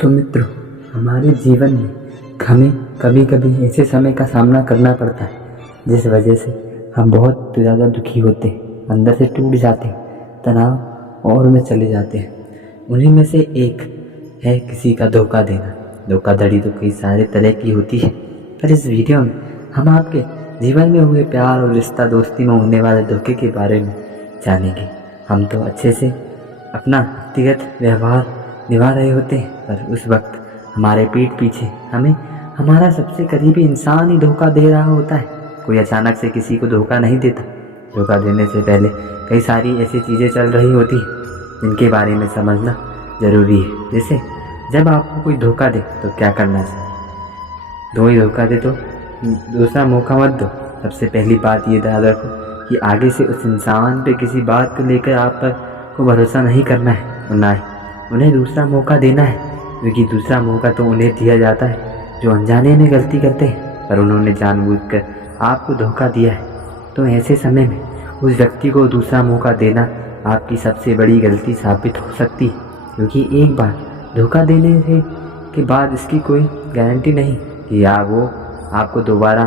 तो मित्रों, हमारे जीवन में हमें कभी कभी ऐसे समय का सामना करना पड़ता है जिस वजह से हम बहुत ज़्यादा दुखी होते हैं, अंदर से टूट जाते हैं, तनाव और में चले जाते हैं। उन्हीं में से एक है किसी का धोखा देना। धोखाधड़ी तो कई सारे तरह की होती है, पर इस वीडियो में हम आपके जीवन में हुए प्यार और रिश्ता दोस्ती में होने वाले धोखे के बारे में जानेंगे। हम तो अच्छे से अपना व्यक्तिगत व्यवहार निभा रहे होते हैं, पर उस वक्त हमारे पीठ पीछे हमें हमारा सबसे करीबी इंसान ही धोखा दे रहा होता है। कोई अचानक से किसी को धोखा नहीं देता। धोखा देने से पहले कई सारी ऐसी चीज़ें चल रही होती हैं जिनके बारे में समझना ज़रूरी है। जैसे जब आपको कोई धोखा दे तो क्या करना चाहिए। कोई धोखा दे तो दूसरा मौका मत दो। सबसे पहली बात ये याद रखो कि आगे से उस इंसान पे किसी बात को लेकर आप पर को भरोसा नहीं करना है और ना ही उन्हें दूसरा मौका देना है, क्योंकि दूसरा मौका तो उन्हें दिया जाता है जो अनजाने में गलती करते हैं, पर उन्होंने जानबूझकर आपको धोखा दिया है। तो ऐसे समय में उस व्यक्ति को दूसरा मौका देना आपकी सबसे बड़ी गलती साबित हो सकती है, क्योंकि एक बार धोखा देने से के बाद इसकी कोई गारंटी नहीं कि वो आपको दोबारा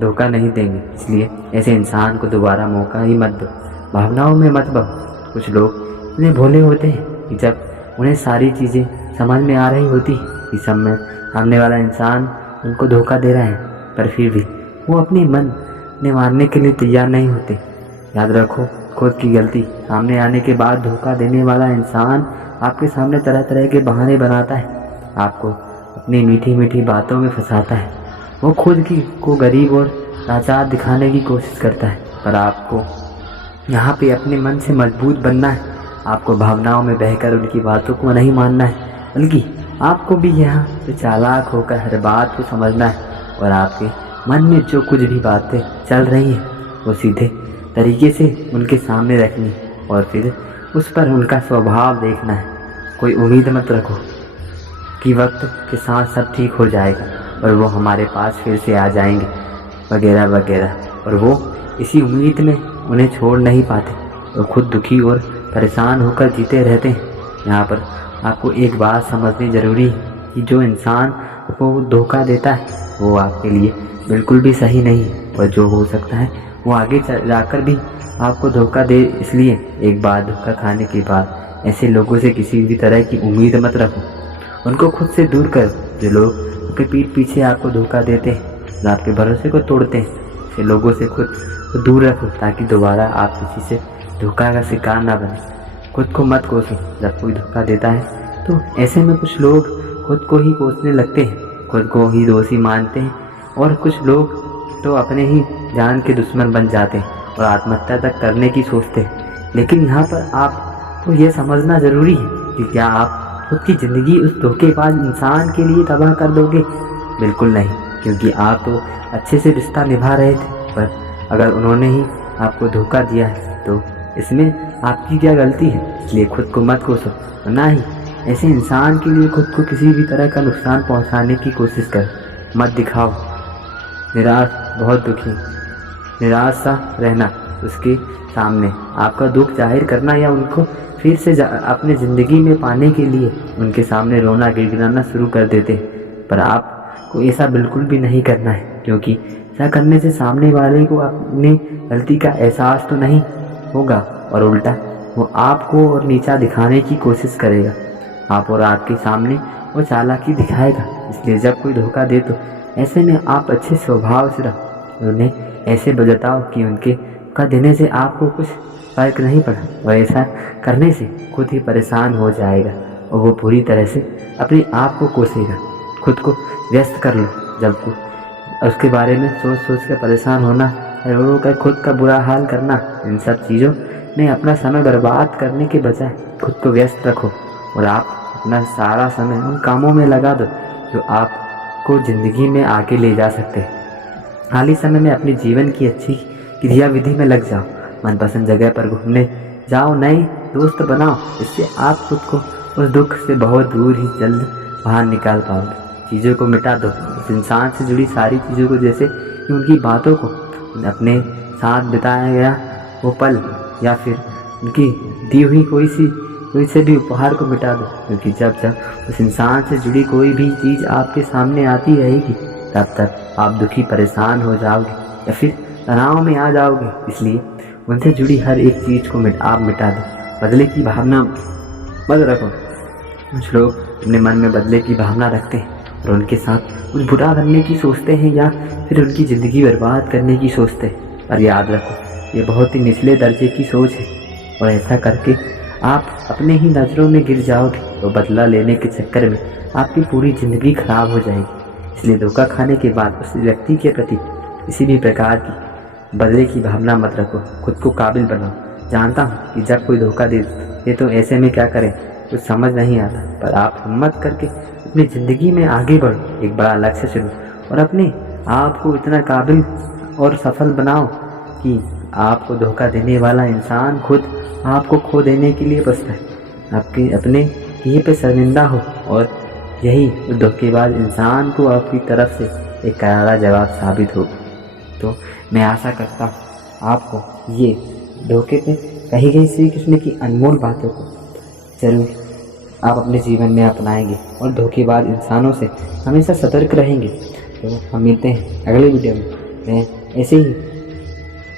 धोखा नहीं देंगे। इसलिए ऐसे इंसान को दोबारा मौका ही मत दो, भावनाओं में मत बहो। कुछ लोग इतने भोले होते हैं कि जब उन्हें सारी चीज़ें समझ में आ रही होती कि सामने वाला इंसान उनको धोखा दे रहा है, पर फिर भी वो अपने मन ने मानने के लिए तैयार नहीं होते। याद रखो, खुद की गलती सामने आने के बाद धोखा देने वाला इंसान आपके सामने तरह तरह के बहाने बनाता है, आपको अपनी मीठी मीठी बातों में फंसाता है। वो खुद को गरीब और लाचार दिखाने की कोशिश करता है, पर आपको यहाँ पे अपने मन से मजबूत बनना है। आपको भावनाओं में बहकर उनकी बातों को नहीं मानना है, बल्कि आपको भी यहाँ पे चालाक होकर हर बात को समझना है और आपके मन में जो कुछ भी बातें चल रही हैं वो सीधे तरीके से उनके सामने रखनी और फिर उस पर उनका स्वभाव देखना है। कोई उम्मीद मत रखो कि वक्त के साथ सब ठीक हो जाएगा और वो हमारे पास फिर से आ जाएंगे वगैरह वगैरह, और वो इसी उम्मीद में उन्हें छोड़ नहीं पाते और खुद दुखी और परेशान होकर जीते रहते हैं। यहाँ पर आपको एक बात समझनी ज़रूरी है कि जो इंसान को धोखा देता है वो आपके लिए बिल्कुल भी सही नहीं है, और जो हो सकता है वो आगे जाकर भी आपको धोखा दे। इसलिए एक बार धोखा खाने के बाद ऐसे लोगों से किसी भी तरह की उम्मीद मत रखो। उनको खुद से दूर करो। जो लोग आपके पीठ पीछे आपको धोखा देते हैं, जो आपके भरोसे को तोड़ते हैं, ऐसे लोगों से खुद को दूर रखो ताकि दोबारा आप किसी से धोखा का शिकार ना बने। खुद को मत कोसो। जब कोई धोखा देता है तो ऐसे में कुछ लोग खुद को ही कोसने लगते हैं, खुद को ही दोषी मानते हैं, और कुछ लोग तो अपने ही जान के दुश्मन बन जाते हैं और आत्महत्या तक करने की सोचते हैं। लेकिन यहाँ पर आपको यह समझना ज़रूरी है कि क्या आप खुद की ज़िंदगी उस धोखेबाज इंसान के लिए तबाह कर दोगे? बिल्कुल नहीं, क्योंकि आप तो अच्छे से रिश्ता निभा रहे थे, पर अगर उन्होंने ही आपको धोखा दिया है तो इसमें आपकी क्या गलती है। इसलिए खुद को मत कोसो, ना ही ऐसे इंसान के लिए खुद को किसी भी तरह का नुकसान पहुंचाने की कोशिश कर मत दिखाओ। निराश, बहुत दुखी, निराश सा रहना, उसके सामने आपका दुख जाहिर करना या उनको फिर से अपने ज़िंदगी में पाने के लिए उनके सामने रोना गिड़गिड़ाना शुरू कर देते, पर आपको ऐसा बिल्कुल भी नहीं करना है, क्योंकि ऐसा करने से सामने वाले को अपनी गलती का एहसास तो नहीं होगा और उल्टा वो आपको और नीचा दिखाने की कोशिश करेगा। आप और आपके सामने वो चालाकी दिखाएगा। इसलिए जब कोई धोखा दे तो ऐसे में आप अच्छे स्वभाव से रहो और उन्हें ऐसे बताओ कि उनके धोखा देने से आपको कुछ फ़र्क नहीं पड़ा, और ऐसा करने से खुद ही परेशान हो जाएगा और वो पूरी तरह से अपने आप को कोसेगा। खुद को व्यस्त कर लो। जब उसके बारे में सोच सोच कर परेशान होना, रो कर खुद का बुरा हाल करना, इन सब चीज़ों में अपना समय बर्बाद करने के बजाय खुद को व्यस्त रखो और आप अपना सारा समय उन कामों में लगा दो जो आपको ज़िंदगी में आगे ले जा सकते हैं। खाली समय में अपने जीवन की अच्छी क्रियाविधि में लग जाओ। मनपसंद जगह पर घूमने जाओ, नए दोस्त बनाओ। इससे आप खुद को उस दुख से बहुत दूर ही जल्द बाहर निकाल पाओगे। चीज़ों को मिटा दो। उस इंसान से जुड़ी सारी चीज़ों को, जैसे कि उनकी बातों को, अपने साथ बिताया गया वो पल, या फिर उनकी दी हुई कोई सी तो इसे भी उपहार को मिटा दो, क्योंकि जब जब उस इंसान से जुड़ी कोई भी चीज़ आपके सामने आती रहेगी तब तक आप दुखी परेशान हो जाओगे या फिर तनाव में आ जाओगे। इसलिए उनसे जुड़ी हर एक चीज़ को आप मिटा दो। बदले की भावना मत रखो। कुछ लोग अपने मन में बदले की भावना रखते हैं और उनके साथ कुछ बुरा करने की सोचते हैं या फिर उनकी ज़िंदगी बर्बाद करने की सोचते हैं। पर याद रखो, ये बहुत ही निचले दर्जे की सोच है और ऐसा करके आप अपने ही नज़रों में गिर जाओगे तो बदला लेने के चक्कर में आपकी पूरी ज़िंदगी खराब हो जाएगी। इसलिए धोखा खाने के बाद उस व्यक्ति के प्रति किसी भी प्रकार की बदले की भावना मत रखो। खुद को काबिल बनाओ। जानता हूँ कि जब कोई धोखा दे तो ऐसे में क्या करें कुछ समझ नहीं आता, पर आप हिम्मत करके अपनी ज़िंदगी में आगे बढ़ो। एक बड़ा लक्ष्य चुनो और अपने आप को इतना काबिल और सफल बनाओ कि आपको धोखा देने वाला इंसान खुद आपको खो देने के लिए पछताए, आपके अपने किए पे शर्मिंदा हो और यही उस धोखेबाज इंसान को आपकी तरफ से एक करारा जवाब साबित हो। तो मैं आशा करता हूँ आपको ये धोखे पे कही गई श्री कृष्ण की अनमोल बातों को ज़रूर आप अपने जीवन में अपनाएंगे और धोखेबाज इंसानों से हमेशा सतर्क रहेंगे। तो हम मिलते हैं अगले वीडियो में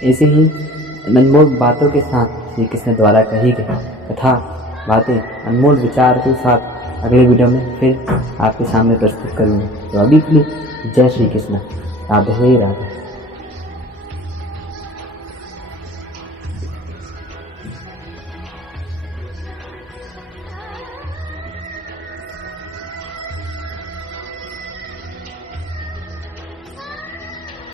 ऐसे ही अनमोल बातों के साथ श्री कृष्ण द्वारा कही गई तथा बातें अनमोल विचार के साथ अगले वीडियो में फिर आपके सामने प्रस्तुत करूँगा। तो अभी के लिए जय श्री कृष्ण। राधे राधे।